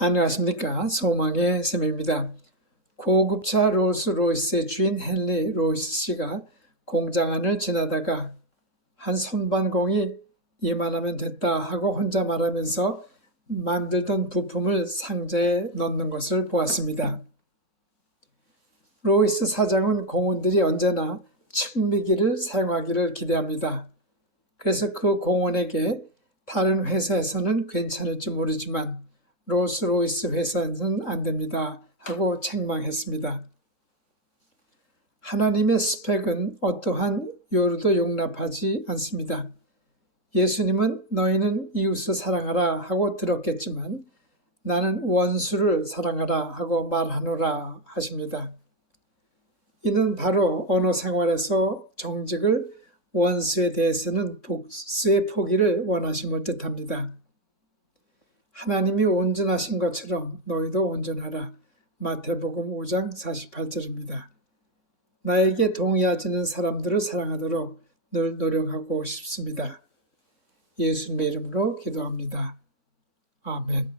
안녕하십니까. 소망의 샘입니다. 고급차 롤스로이스의 주인 헨리 로이스 씨가 공장 안을 지나다가 한 선반공이 이만하면 됐다 하고 혼자 말하면서 만들던 부품을 상자에 넣는 것을 보았습니다. 로이스 사장은 공원들이 언제나 측미기를 사용하기를 기대합니다. 그래서 그 공원에게 다른 회사에서는 괜찮을지 모르지만 롤스로이스 회사에서는 안 됩니다. 하고 책망했습니다. 하나님의 스펙은 어떠한 요르도 용납하지 않습니다. 예수님은 너희는 이웃을 사랑하라 하고 들었겠지만 나는 원수를 사랑하라 하고 말하노라 하십니다. 이는 바로 언어 생활에서 정직을 원수에 대해서는 복수의 포기를 원하심을 뜻합니다. 하나님이 온전하신 것처럼 너희도 온전하라. 마태복음 5장 48절입니다. 나에게 동의하지는 사람들을 사랑하도록 늘 노력하고 싶습니다. 예수님의 이름으로 기도합니다. 아멘.